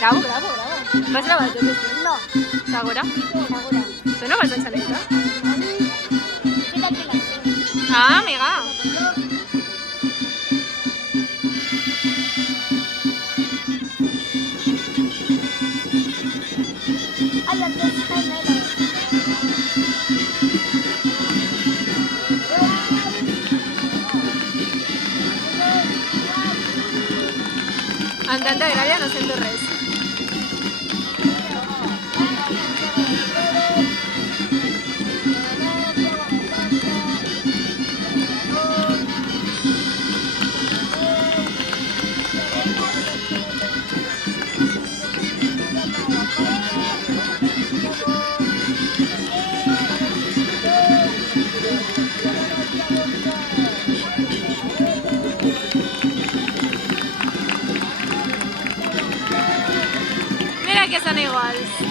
Gravo? Gravo. Vas gravar tot això? No, Segura? segura. Tu no vas a xaleta? Queda aquí la Ah, amiga. Ay, antes gemelo. Amb tanta gràcia no sento res. Mira que són iguals.